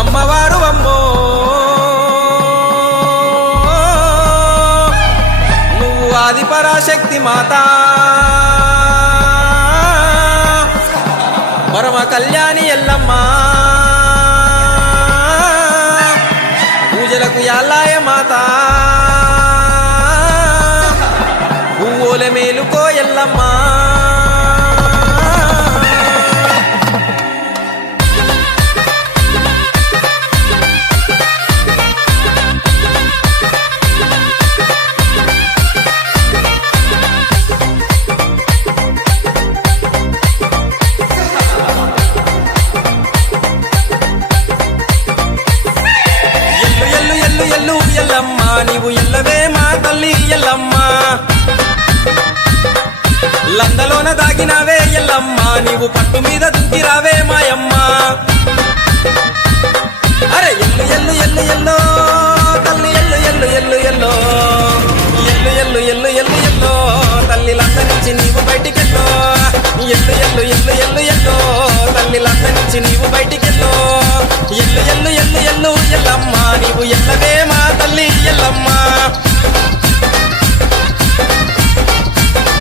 అమ్మవారు అమ్మో నువ్వు ఆది పరాశక్తి మాత, పరమ కళ్యాణి ఎల్లమ్మ, పూజలకు యాలాయ మాత, పువ్వుల మేలుకో ఎల్లమ్మ. ఎల్లు ఎల్లమ్మ నీవు ఎల్లవే మా తల్లి ఎల్లమ్మ, లందలోన దాగినావే ఎల్లమ్మ నీవు పట్టు మీద దుంకిరావే మాయమ్మ. అరే ఎల్లు ఎల్లు ఎల్లు ఎల్లో తల్లి ఎల్లు ఎల్లు ఎల్లు ఎల్లో ఎల్లు ఎల్లు ఎల్లు ఎల్లు ఎల్లో తల్లి లంద నుంచి నీవు బయటికెళ్ళో, ఎల్లు ఎల్లు ఎల్లు ఎల్లు ఎల్లో తల్లి లంద నుంచి నీవు బయటికెళ్ళో, ఎల్లు ఎల్లు ఎల్లు ఎల్లు ఎల్ల